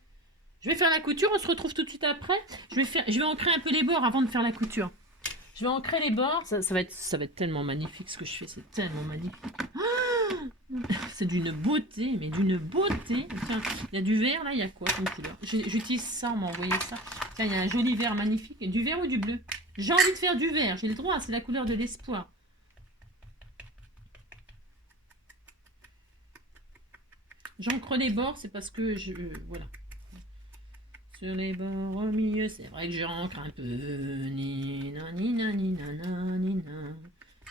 Je vais faire la couture, on se retrouve tout de suite après. Je vais ancrer un peu les bords avant de faire la couture. Je vais ancrer les bords. Ça va être tellement magnifique ce que je fais. C'est tellement magnifique. Ah, c'est d'une beauté, mais d'une beauté. Tiens, il y a du vert là, il y a quoi comme couleur? J'utilise ça, on m'a envoyé ça. Tiens, il y a un joli vert magnifique. Du vert ou du bleu? J'ai envie de faire du vert, j'ai le droit, c'est la couleur de l'espoir. J'encre les bords, c'est parce que voilà. Sur les bords au milieu, c'est vrai que j'encre un peu. Nina, nina, nina, nina, nina.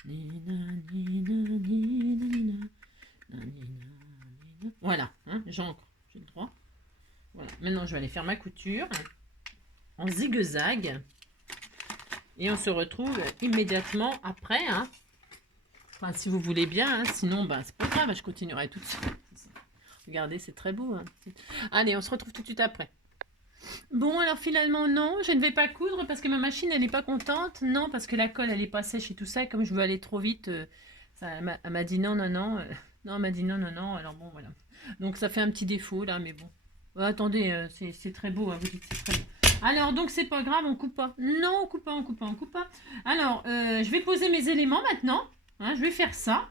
Nina, nina, nina, nina. Voilà, hein, j'encre, j'ai le droit. Voilà, maintenant je vais aller faire ma couture en zigue-zague. Et on se retrouve immédiatement après. Hein. Enfin, si vous voulez bien. Hein. Sinon, ben, c'est pas grave. Je continuerai tout de suite. Regardez, c'est très beau. Hein. Allez, on se retrouve tout de suite après. Bon, alors finalement, non, je ne vais pas coudre parce que ma machine, elle n'est pas contente. Non, parce que la colle, elle n'est pas sèche et tout ça. Et comme je veux aller trop vite, elle m'a dit non, non, non. Non, elle m'a dit non, non, non. Alors bon, voilà. Donc ça fait un petit défaut là, mais bon. Attendez, c'est très beau. Hein, vous dites c'est très beau. Alors, donc c'est pas grave, on coupe pas. Non, on coupe pas, on coupe pas, on coupe pas. Alors, je vais poser mes éléments maintenant. Hein, je vais faire ça.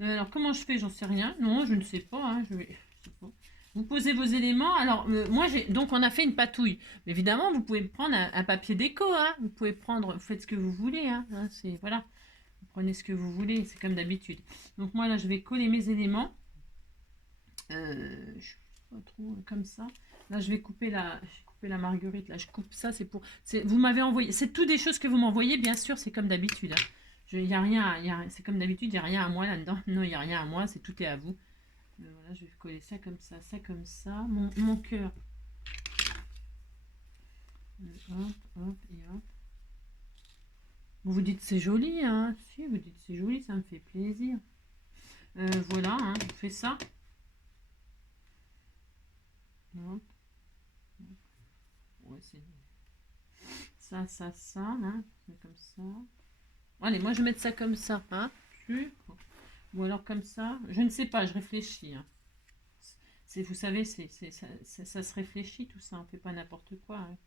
Alors, comment je fais? J'en sais rien. Non, je ne sais pas. Hein, je sais pas. Vous posez vos éléments. Alors, moi, donc on a fait une patouille. Mais évidemment, vous pouvez prendre un papier déco. Hein. Vous pouvez prendre, vous faites ce que vous voulez. Hein. C'est, voilà. Vous prenez ce que vous voulez. C'est comme d'habitude. Donc, moi, là, je vais coller mes éléments. Je sais pas trop, comme ça. Là, je vais couper la marguerite. Là, je coupe ça. Vous m'avez envoyé. C'est tout des choses que vous m'envoyez, bien sûr. C'est comme d'habitude. Hein. Il n'y a rien. C'est comme d'habitude. Il n'y a rien à moi là-dedans. Non, il n'y a rien à moi. Tout est à vous. Voilà, je vais coller ça comme ça, comme ça. Mon cœur. Hop, hop et hop. Vous dites c'est joli, hein? Si, vous dites c'est joli, ça me fait plaisir. Voilà, hein, je fais ça. Hop. Ouais, c'est ça, hein. Comme ça. Allez, moi je vais mettre ça comme ça, hein. Ou alors comme ça. Je ne sais pas, je réfléchis. Hein. Vous savez, ça se réfléchit tout ça. On ne fait pas n'importe quoi. Hein.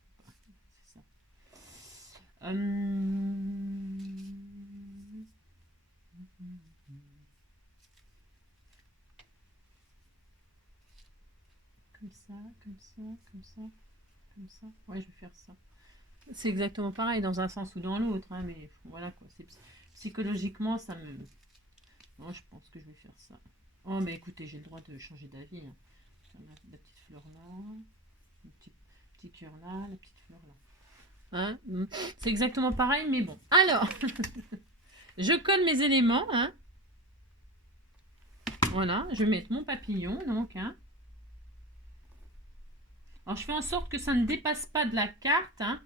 C'est ça. Comme ça, comme ça, comme ça, comme ça. Ouais, je vais faire ça. C'est exactement pareil dans un sens ou dans l'autre. Hein, mais voilà quoi. Psychologiquement, ça me... Moi, je pense que je vais faire ça. Oh, mais écoutez, j'ai le droit de changer d'avis. Hein. La petite fleur là, le petit cœur là, la petite fleur là. Hein, c'est exactement pareil, mais bon. Alors, je colle mes éléments. Hein. Voilà, je vais mettre mon papillon, donc. Hein. Alors, je fais en sorte que ça ne dépasse pas de la carte. Hein.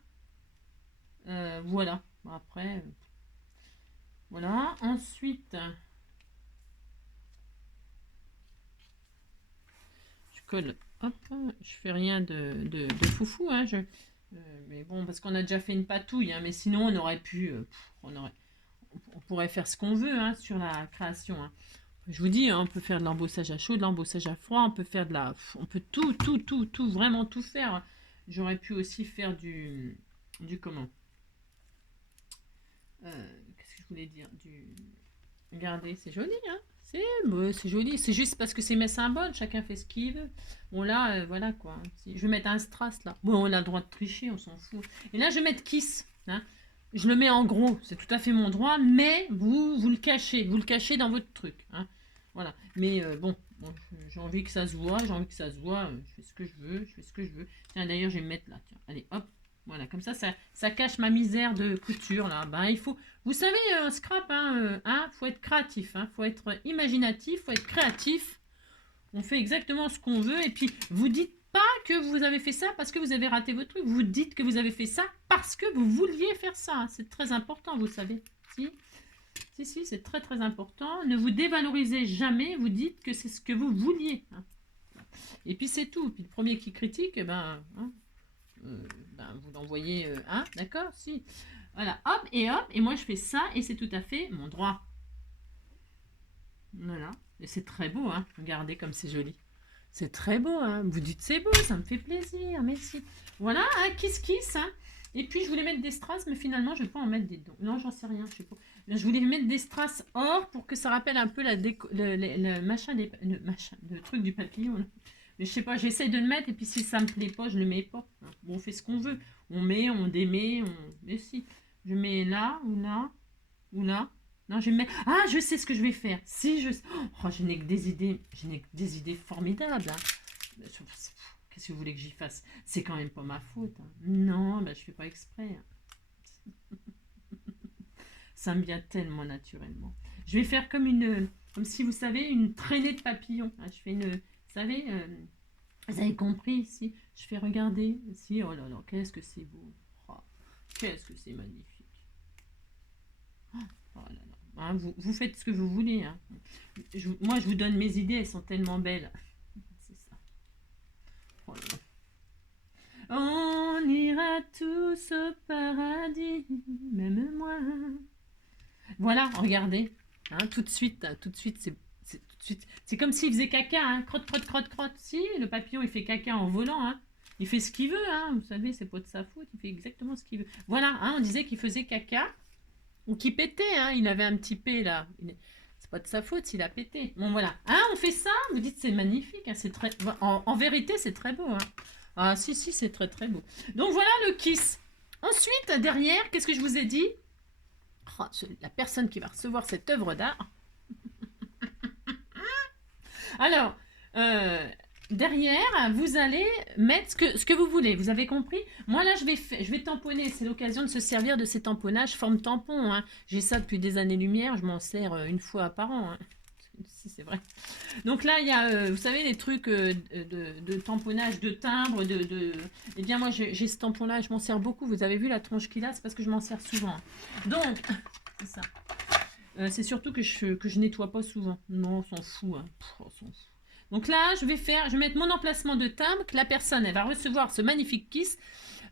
Voilà. Après, voilà. Ensuite, je colle. Hop, je fais rien de foufou. Hein, mais bon, parce qu'on a déjà fait une patouille. Hein, mais sinon, on aurait pu... on pourrait faire ce qu'on veut hein, sur la création. Hein. Je vous dis, hein, on peut faire de l'embossage à chaud, de l'embossage à froid, on peut faire de la... On peut tout, vraiment tout faire. J'aurais pu aussi faire du comment qu'est-ce que je voulais dire Regardez, c'est joli, hein. C'est joli. C'est juste parce que c'est mes symboles, chacun fait ce qu'il veut. Bon là, voilà quoi. Je vais mettre un strass là. Bon, on a le droit de tricher, on s'en fout. Et là, je vais mettre Kiss. Hein. Je le mets en gros, c'est tout à fait mon droit, mais vous le cachez. Vous le cachez dans votre truc. Hein. Voilà. Mais bon, j'ai envie que ça se voit, je fais ce que je veux, Tiens, d'ailleurs, je vais me mettre là. Tiens. Allez, hop. Voilà, comme ça cache ma misère de couture là. Ben, il faut, vous savez, scrap, faut être créatif, faut être imaginatif, faut être créatif. On fait exactement ce qu'on veut et puis vous dites pas que vous avez fait ça parce que vous avez raté votre truc. Vous dites que vous avez fait ça parce que vous vouliez faire ça. C'est très important, vous savez. Si, c'est très très important. Ne vous dévalorisez jamais. Vous dites que c'est ce que vous vouliez. Hein. Et puis c'est tout. Puis le premier qui critique, vous l'envoyez, d'accord, si. Voilà, hop, et moi je fais ça, et c'est tout à fait mon droit. Voilà, et c'est très beau, hein, regardez comme c'est joli. C'est très beau, hein, vous dites c'est beau, ça me fait plaisir, merci. Voilà, kiss, hein. Et puis je voulais mettre des strass, mais finalement je vais pas en mettre des dons. Non, j'en sais rien, je sais pas. Je voulais mettre des strass or pour que ça rappelle un peu le truc du papillon, là. Mais je sais pas, j'essaie de le mettre et puis si ça me plaît pas, je le mets pas. Bon, on fait ce qu'on veut. On met, on démet, mais si. Je mets là, ou là, ou là. Non, je vais mettre... Ah, je sais ce que je vais faire. Si, oh, je n'ai que des idées formidables. Hein. Qu'est-ce que vous voulez que j'y fasse? C'est quand même pas ma faute. Hein. Non, ben, je fais pas exprès. Hein. Ça me vient tellement naturellement. Je vais faire comme si vous savez, une traînée de papillons. Hein. Je fais une... Vous savez, vous avez compris ici. Je fais regarder ici. Oh là là, qu'est-ce que c'est beau. Oh, qu'est-ce que c'est magnifique. Oh là là. Hein, vous faites ce que vous voulez. Hein. Moi, je vous donne mes idées, elles sont tellement belles. C'est ça. Oh là là. On ira tous au paradis, même moi. Voilà, regardez. Hein, tout de suite, c'est comme s'il faisait caca, hein, crotte, crotte, crotte, crotte. Si, le papillon, il fait caca en volant, hein. Il fait ce qu'il veut, hein. Vous savez, c'est pas de sa faute, il fait exactement ce qu'il veut. Voilà, hein, on disait qu'il faisait caca, ou qu'il pétait, hein. Il avait un petit P, là. C'est pas de sa faute s'il a pété. Bon, voilà. Hein, on fait ça, vous dites c'est magnifique, hein, c'est très... En vérité, c'est très beau, hein. Ah, si, si, c'est très, très beau. Donc, voilà le kiss. Ensuite, derrière, qu'est-ce que je vous ai dit? Oh, la personne qui va recevoir cette œuvre d'art. Alors, derrière, vous allez mettre ce que vous voulez. Vous avez compris? Moi, là, je vais tamponner. C'est l'occasion de se servir de ces tamponnages forme tampon. Hein. J'ai ça depuis des années-lumière. Je m'en sers une fois par an. Hein. Si, c'est vrai. Donc là, il y a, vous savez, les trucs de tamponnage, de timbre, Eh bien, moi, j'ai ce tampon-là, je m'en sers beaucoup. Vous avez vu la tronche qu'il a? C'est parce que je m'en sers souvent. Donc, c'est ça. C'est surtout que je nettoie pas souvent. Non, on s'en fout. Hein. Pff, on s'en fout. Donc là, je vais mettre mon emplacement de timbre, que la personne, elle va recevoir ce magnifique kiss.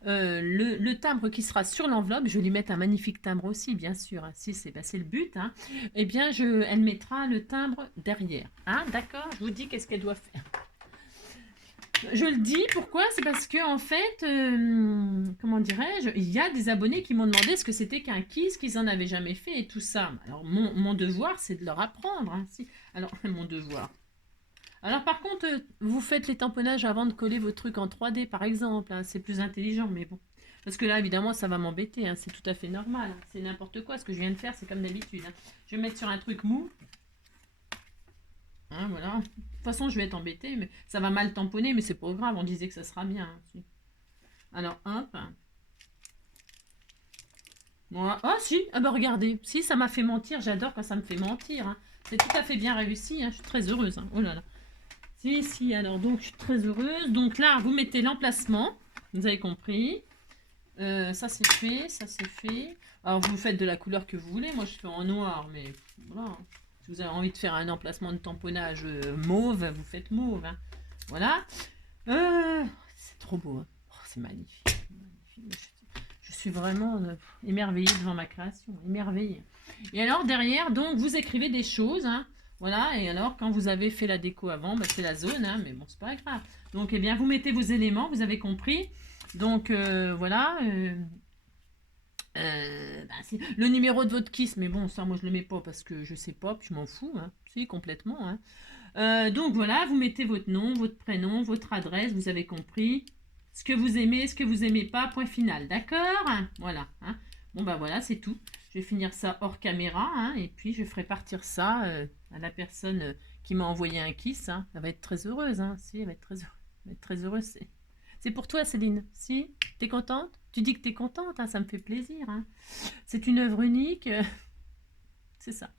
Le timbre qui sera sur l'enveloppe, je vais lui mettre un magnifique timbre aussi, bien sûr. Hein. Si c'est le but. Hein. Eh bien, elle mettra le timbre derrière. Hein, d'accord? Je vous dis qu'est-ce qu'elle doit faire. Je le dis, pourquoi? C'est parce que, en fait, comment dirais-je, il y a des abonnés qui m'ont demandé ce que c'était qu'un kiss, qu'ils en avaient jamais fait et tout ça. Alors, mon devoir, c'est de leur apprendre. Hein, si. Alors, mon devoir. Alors, par contre, vous faites les tamponnages avant de coller vos trucs en 3D, par exemple. Hein, c'est plus intelligent, mais bon. Parce que là, évidemment, ça va m'embêter. Hein, c'est tout à fait normal. Hein, c'est n'importe quoi. Ce que je viens de faire, c'est comme d'habitude. Hein. Je vais mettre sur un truc mou. Hein, voilà. De toute façon, je vais être embêtée, mais ça va mal tamponner, mais c'est pas grave. On disait que ça sera bien. Hein, si. Alors, hop. Voilà. Ah, si. Ah, bah, regardez. Si, ça m'a fait mentir. J'adore quand ça me fait mentir. Hein. C'est tout à fait bien réussi. Hein. Je suis très heureuse. Hein. Oh là là. Si, si. Alors, donc, je suis très heureuse. Donc là, vous mettez l'emplacement. Vous avez compris. Ça, c'est fait. Ça, c'est fait. Alors, vous faites de la couleur que vous voulez. Moi, je fais en noir, mais voilà. Si vous avez envie de faire un emplacement de tamponnage mauve, vous faites mauve. Hein. Voilà. C'est trop beau. Hein. Oh, c'est magnifique. Je suis vraiment émerveillée devant ma création. Émerveillée. Et alors, derrière, donc, vous écrivez des choses. Hein. Voilà. Et alors, quand vous avez fait la déco avant, bah, c'est la zone. Hein, mais bon, c'est pas grave. Donc, eh bien, vous mettez vos éléments. Vous avez compris. Donc, voilà. Bah, le numéro de votre kiss, mais bon, ça, moi, je le mets pas parce que je sais pas, puis je m'en fous, hein. Si, complètement. Hein. Donc, voilà, vous mettez votre nom, votre prénom, votre adresse, vous avez compris. Ce que vous aimez, ce que vous aimez pas, point final, d'accord? Voilà. Hein. Bon, bah voilà, c'est tout. Je vais finir ça hors caméra, hein, et puis je ferai partir ça à la personne qui m'a envoyé un kiss. Hein. Elle va être très heureuse, hein. Si, elle va être très heureuse. Elle va être très heureuse. C'est pour toi, Céline. Si, t'es contente? Tu dis que t'es contente, hein, ça me fait plaisir. Hein. C'est une œuvre unique. C'est ça.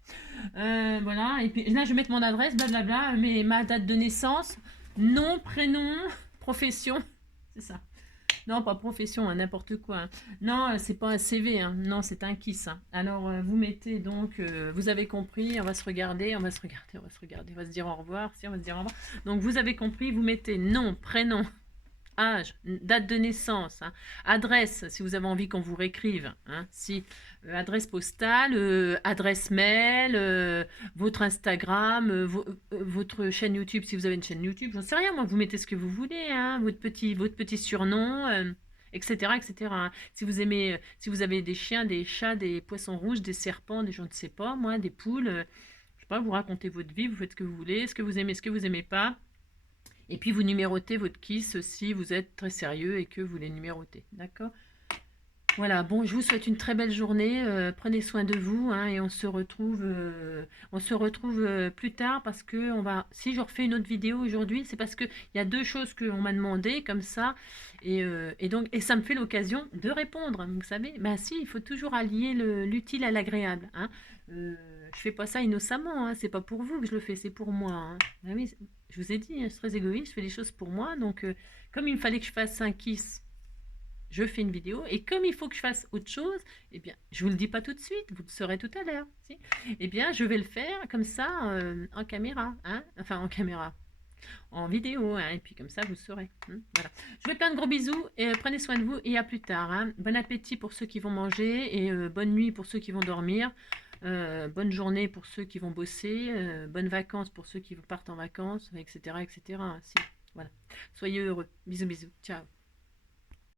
Voilà. Et puis là, je vais mettre mon adresse, blablabla, ma date de naissance, nom, prénom, profession. C'est ça. Non, pas profession, hein, n'importe quoi. Hein. Non, c'est pas un CV. Hein. Non, c'est un kiss. Hein. Alors, vous mettez donc, vous avez compris, on va se regarder, on va se dire au revoir. Si, on va se dire au revoir. Donc, vous avez compris, vous mettez nom, prénom, âge, date de naissance, hein, adresse, si vous avez envie qu'on vous réécrive, hein, si, adresse postale, adresse mail, votre Instagram, votre chaîne YouTube, si vous avez une chaîne YouTube, j'en sais rien, moi, vous mettez ce que vous voulez, hein, votre petit surnom, etc., etc. Hein. Si vous aimez, si vous avez des chiens, des chats, des poissons rouges, des serpents, des je ne sais pas, moi, des poules, je sais pas, vous racontez votre vie, vous faites ce que vous voulez, ce que vous aimez pas. Et puis vous numérotez votre kiss si vous êtes très sérieux et que vous les numérotez. D'accord? Voilà, bon, je vous souhaite une très belle journée. Prenez soin de vous hein, et on se retrouve plus tard parce que si je refais une autre vidéo aujourd'hui, c'est parce qu'il y a deux choses qu'on m'a demandé comme ça et ça me fait l'occasion de répondre. Vous savez, ben si, il faut toujours allier l'utile à l'agréable. Hein. Je fais pas ça innocemment, hein, c'est pas pour vous que je le fais, c'est pour moi. Hein. Ben oui, je vous ai dit, hein, je suis très égoïste, je fais des choses pour moi. Donc, comme il me fallait que je fasse un kiss, je fais une vidéo et comme il faut que je fasse autre chose, eh bien, je vous le dis pas tout de suite, vous le saurez tout à l'heure. Si. Eh bien, je vais le faire comme ça en caméra, hein, enfin en caméra, en vidéo, hein, et puis comme ça vous saurez. Voilà. Je vous fais plein de gros bisous et prenez soin de vous et à plus tard. Hein. Bon appétit pour ceux qui vont manger et bonne nuit pour ceux qui vont dormir. Bonne journée pour ceux qui vont bosser, bonnes vacances pour ceux qui partent en vacances, etc. etc. Si. Voilà. Soyez heureux. Bisous, bisous. Ciao.